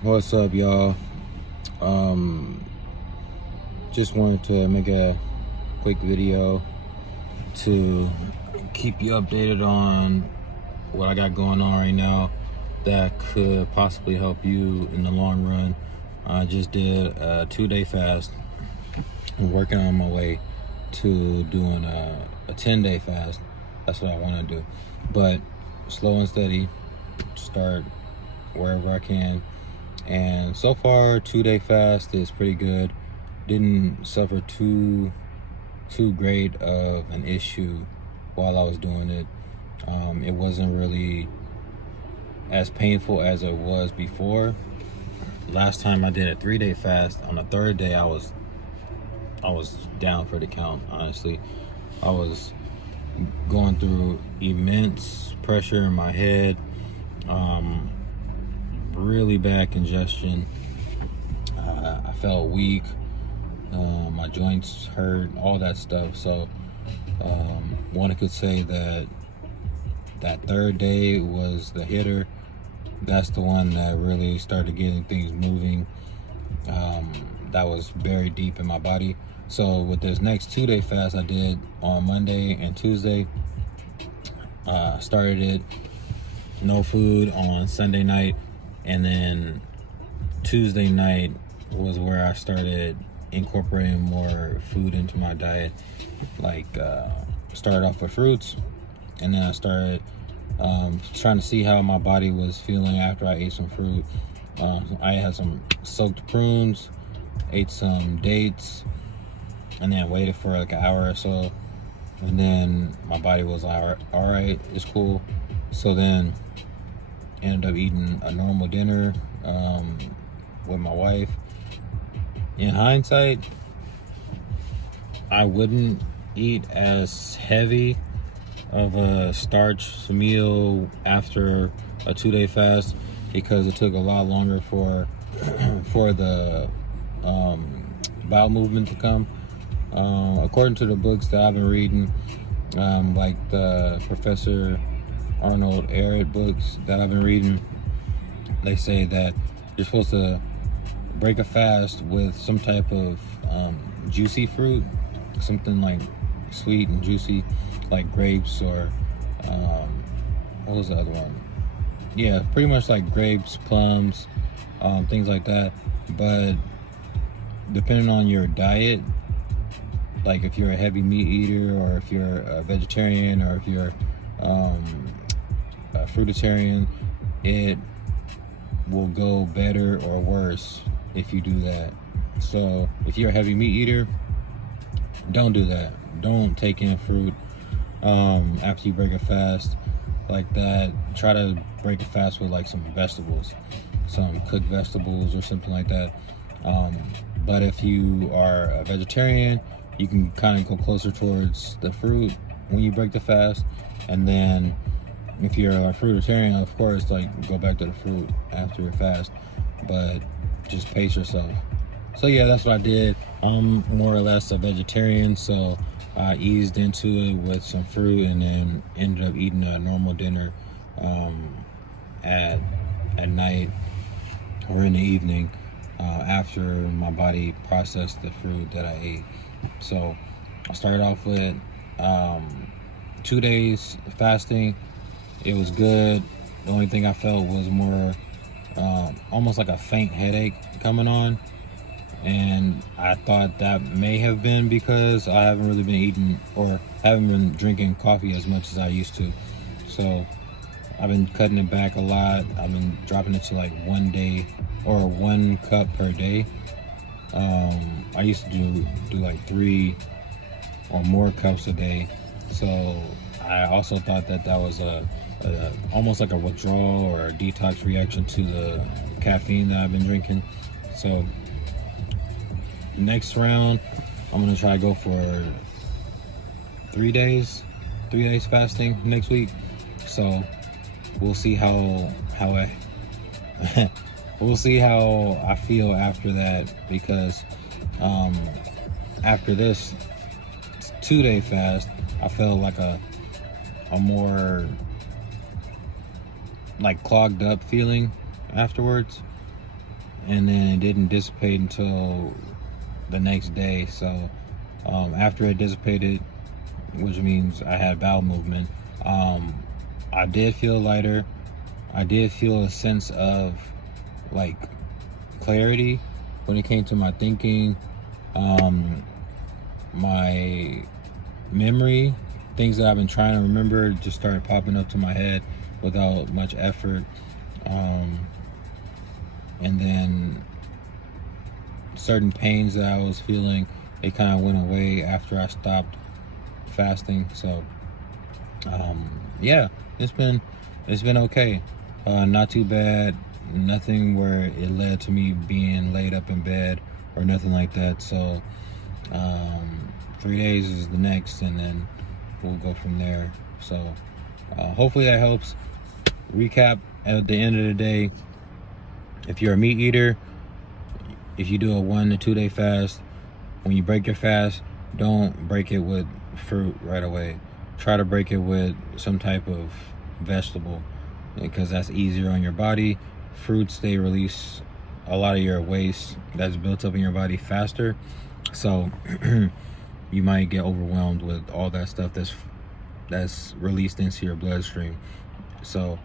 What's up, y'all? Just wanted to make a quick video to keep you updated on what I got going on right now that could possibly help you in the long run. I just did a 2-day fast. I'm working on my way to doing a 10-day fast. That's what I want to do, but slow and steady, start wherever I can. And so far, 2-day fast is pretty good. Didn't suffer too great of an issue while I was doing it. It wasn't really as painful as it was before. Last time I did a 3-day fast, on the third day I was down for the count. Honestly, I was going through immense pressure in my head. Really bad congestion. I felt weak. My joints hurt, all that stuff. So one could say that third day was the hitter. That's the one that really started getting things moving. That was buried deep in my body. So with this next 2-day fast I did on Monday and Tuesday, started it no food on Sunday night, and then Tuesday night was where I started incorporating more food into my diet. Like started off with fruits, and then I started trying to see how my body was feeling after I ate some fruit. I had some soaked prunes, ate some dates, and then waited for like an hour or so, and then my body was like, all right, it's cool. So then ended up eating a normal dinner with my wife. In hindsight, I wouldn't eat as heavy of a starch meal after a 2-day fast, because it took a lot longer for the bowel movement to come. According to the books that I've been reading, like the Professor Arnold Ehret books that I've been reading, they say that you're supposed to break a fast with some type of juicy fruit, something like sweet and juicy, like grapes or what was the other one? Yeah, pretty much like grapes, plums, things like that. But depending on your diet, like if you're a heavy meat eater, or if you're a vegetarian, or if you're a fruitarian, it will go better or worse if you do that. So if you're a heavy meat eater, don't do that. Don't take in fruit after you break a fast like that. Try to break a fast with like some vegetables, some cooked vegetables or something like that. But if you are a vegetarian, you can kind of go closer towards the fruit when you break the fast. And then if you're a fruitarian, of course, like go back to the fruit after your fast, but just pace yourself. So yeah, that's what I did. I'm more or less a vegetarian, so I eased into it with some fruit, and then ended up eating a normal dinner at night or in the evening after my body processed the fruit that I ate. So I started off with 2 days fasting. It was good. The only thing I felt was more almost like a faint headache coming on, and I thought that may have been because I haven't really been eating, or haven't been drinking coffee as much as I used to. So I've been cutting it back a lot. I've been dropping it to like 1 day or 1 cup per day. I used to do like 3 or more cups a day. So I also thought that was almost like a withdrawal or a detox reaction to the caffeine that I've been drinking. So next round, I'm gonna try to go for 3 days fasting next week. So we'll see how we'll see how I feel after that, because after this 2-day fast, I felt like a more like clogged up feeling afterwards. and then it didn't dissipate until the next day. So after it dissipated, which means I had bowel movement, I did feel lighter. I did feel a sense of like clarity when it came to my thinking, my memory, things that I've been trying to remember just started popping up to my head without much effort. And then certain pains that I was feeling, it kind of went away after I stopped fasting. So yeah, it's been okay. Not too bad. Nothing where it led to me being laid up in bed or nothing like that. So 3 days is the next, and then we'll go from there. So hopefully that helps. Recap at the end of the day: if you're a meat eater, if you do a 1 to 2 day fast, when you break your fast, don't break it with fruit right away. Try to break it with some type of vegetable, because that's easier on your body. Fruits, they release a lot of your waste that's built up in your body faster, so you might get overwhelmed with all that stuff that's released into your bloodstream. So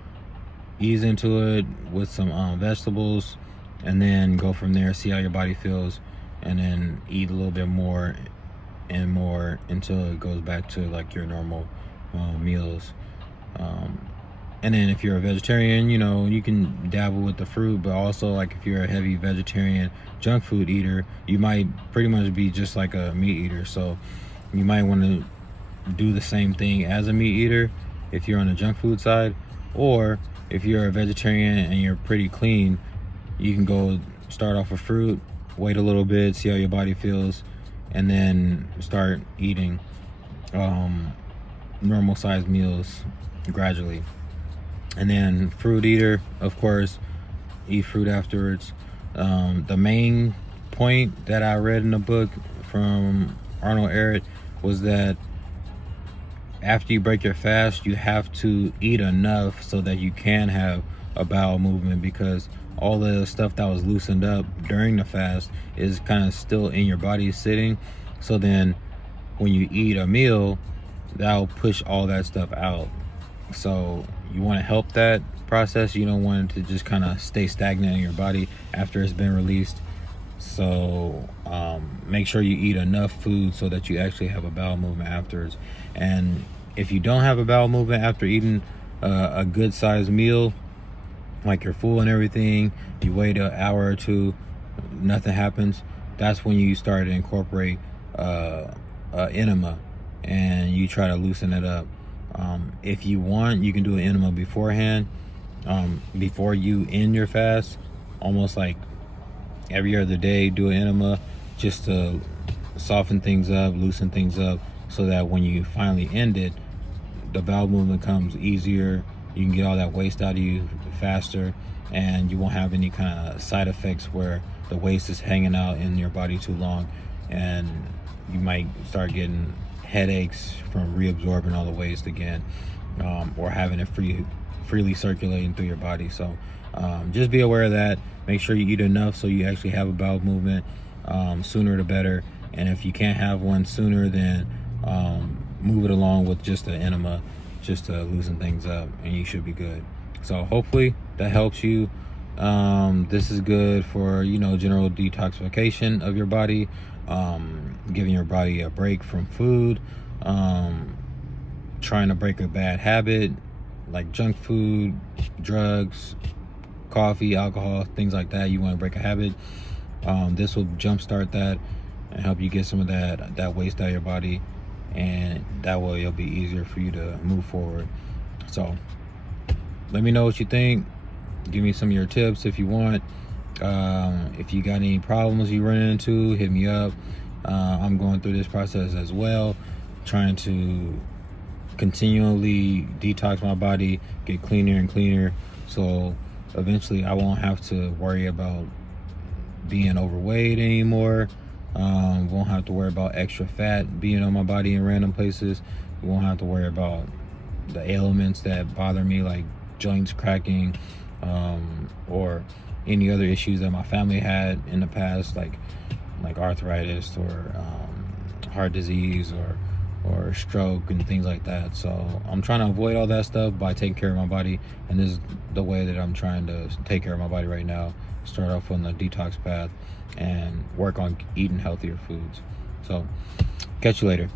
ease into it with some vegetables, and then go from there. See how your body feels, and then eat a little bit more and more until it goes back to like your normal meals. And then if you're a vegetarian, you know, you can dabble with the fruit, but also like if you're a heavy vegetarian junk food eater, you might pretty much be just like a meat eater. So you might want to do the same thing as a meat eater if you're on the junk food side. Or if you're a vegetarian and you're pretty clean, you can go start off with fruit, wait a little bit, see how your body feels, and then start eating normal sized meals gradually. And then fruit eater, of course, eat fruit afterwards. The main point that I read in the book from Arnold Ehret was that after you break your fast, you have to eat enough so that you can have a bowel movement, because all the stuff that was loosened up during the fast is kind of still in your body sitting. So then when you eat a meal, that'll push all that stuff out. So you want to help that process. You don't want it to just kind of stay stagnant in your body after it's been released. So make sure you eat enough food so that you actually have a bowel movement afterwards. And if you don't have a bowel movement after eating a good sized meal, like you're full and everything, you wait an hour or two, nothing happens, that's when you start to incorporate enema, and you try to loosen it up. If you want, you can do an enema beforehand, before you end your fast, almost like every other day. Do an enema just to soften things up, loosen things up, so that when you finally end it, the bowel movement comes easier. You can get all that waste out of you faster, and you won't have any kind of side effects where the waste is hanging out in your body too long, and you might start getting headaches from reabsorbing all the waste again, or having it freely circulating through your body. So just be aware of that. Make sure you eat enough so you actually have a bowel movement. Sooner the better. And if you can't have one sooner, then move it along with just an enema, just to loosen things up, and you should be good. So hopefully that helps you. This is good for, general detoxification of your body, giving your body a break from food, trying to break a bad habit like junk food, drugs, coffee, alcohol, things like that. You want to break a habit. This will jumpstart that and help you get some of that waste out of your body, and that way it'll be easier for you to move forward. So let me know what you think. Give me some of your tips if you want. If you got any problems you run into, hit me up. I'm going through this process as well, trying to continually detox my body, get cleaner and cleaner, so eventually I won't have to worry about being overweight anymore. Won't have to worry about extra fat being on my body in random places. Won't have to worry about the ailments that bother me, like joints cracking, or any other issues that my family had in the past, like arthritis or heart disease or stroke and things like that. So I'm trying to avoid all that stuff by taking care of my body, and this is the way that I'm trying to take care of my body right now. Start off on the detox path and work on eating healthier foods. So catch you later.